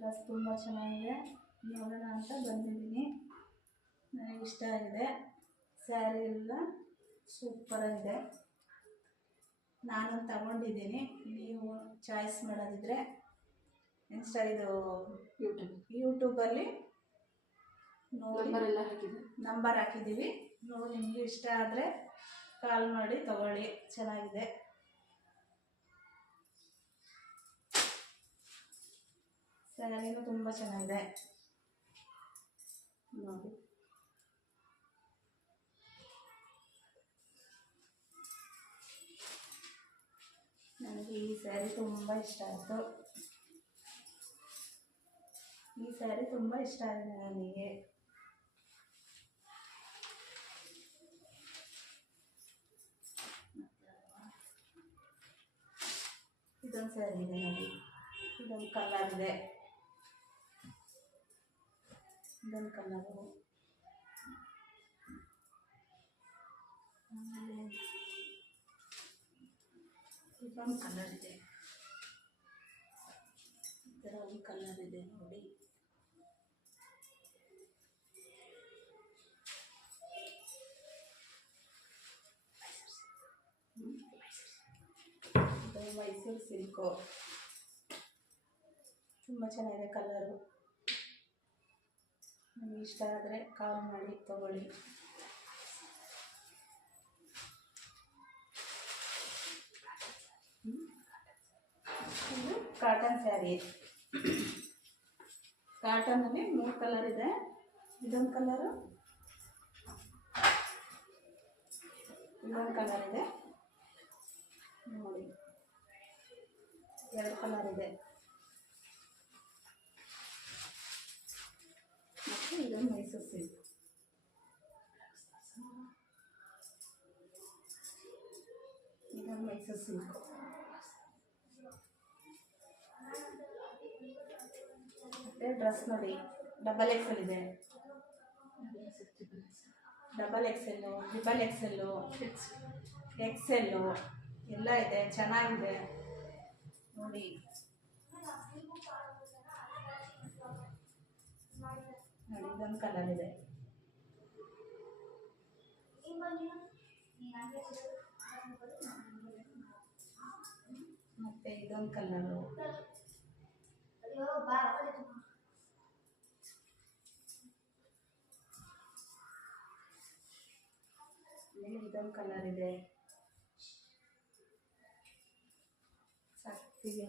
Dress ತುಂಬ ಚೆನ್ನಾಗಿದೆ, ನೋಡೋಣ ಅಂತ ಬಂದಿದ್ದೀನಿ. ನನಗೆ ಇಷ್ಟ ಆಗಿದೆ. ಸ್ಯಾರಿ ಎಲ್ಲ ಸೂಪರಾಗಿದೆ. ನಾನು ತಗೊಂಡಿದ್ದೀನಿ. ನೀವು ಚಾಯ್ಸ್ ಮಾಡೋದಿದ್ರೆ ಇದು ಯೂಟ್ಯೂಬಲ್ಲಿ ನೋಡಿ ನಂಬರ್ ಹಾಕಿದ್ದೀವಿ. ನೋಡಿ ನಿಮಗೆ ಇಷ್ಟ ಆದರೆ ಕಾಲ್ ಮಾಡಿ ತಗೊಳ್ಳಿ. ಚೆನ್ನಾಗಿದೆ. ಸ್ಯಾರಿನೂ ತುಂಬ ಚೆನ್ನಾಗಿದೆ ನೋಡಿ. ನನಗೆ ಈ ಸ್ಯಾರಿ ತುಂಬ ಇಷ್ಟ ಆಯಿತು. ಈ ಸ್ಯಾರಿ ತುಂಬ ಇಷ್ಟ ಆಗಿದೆ ನನಗೆ. ಇದೊಂದು ಸ್ಯಾರಿ ಇದೆ ನೋಡಿ. ಇದೊಂದು ಕಲರ್ ಇದೆ. ಇದೊಂದು ಕಲರು. ಇದೊಂದು ಕಲರ್ ಇದೆ. ಈ ಥರ ಒಂದು ಕಲರ್ ಇದೆ ನೋಡಿ. ಇದು ಮೈಸೂರು ಸಿಲ್ಕು. ತುಂಬ ಚೆನ್ನಾಗಿದೆ ಕಲರು. ನಿಮಗೆ ಇಷ್ಟ ಆದರೆ ಕಾಲ್ ಮಾಡಿ ತಗೊಳ್ಳಿ. ಇದು ಕಾಟನ್ ಸ್ಯಾರಿ. ಕಾಟನಲ್ಲಿ 3 ಕಲರ್ ಇದೆ. ಇದೊಂದು ಕಲರು, ಇದೊಂದು ಕಲರ್ ಇದೆ ನೋಡಿ. 2 ಕಲರ್ ಇದೆ. ಮತ್ತು ಇದೊಂದು ಮೈಸೂರು ಸಿಲ್ಕ್. ಇದೊಂದು ಮೈಸೂರು ಸಿಲ್ಕು. ಮತ್ತು ಡ್ರೆಸ್ ನೋಡಿ, ಡಬಲ್ ಎಕ್ಸೆಲ್ ಇದೆ. Double XL, triple XL, XL ಎಲ್ಲ ಇದೆ. ಚೆನ್ನಾಗಿದೆ ನೋಡಿ. ನೋಡಿ ಇದೊಂದು ಕಲರ್ ಇದೆ. ಮತ್ತು ಇದೊಂದು ಕಲರು. ಇದೊಂದು ಕಲರ್ ಇದೆ. ಸಾಕಿದೆ.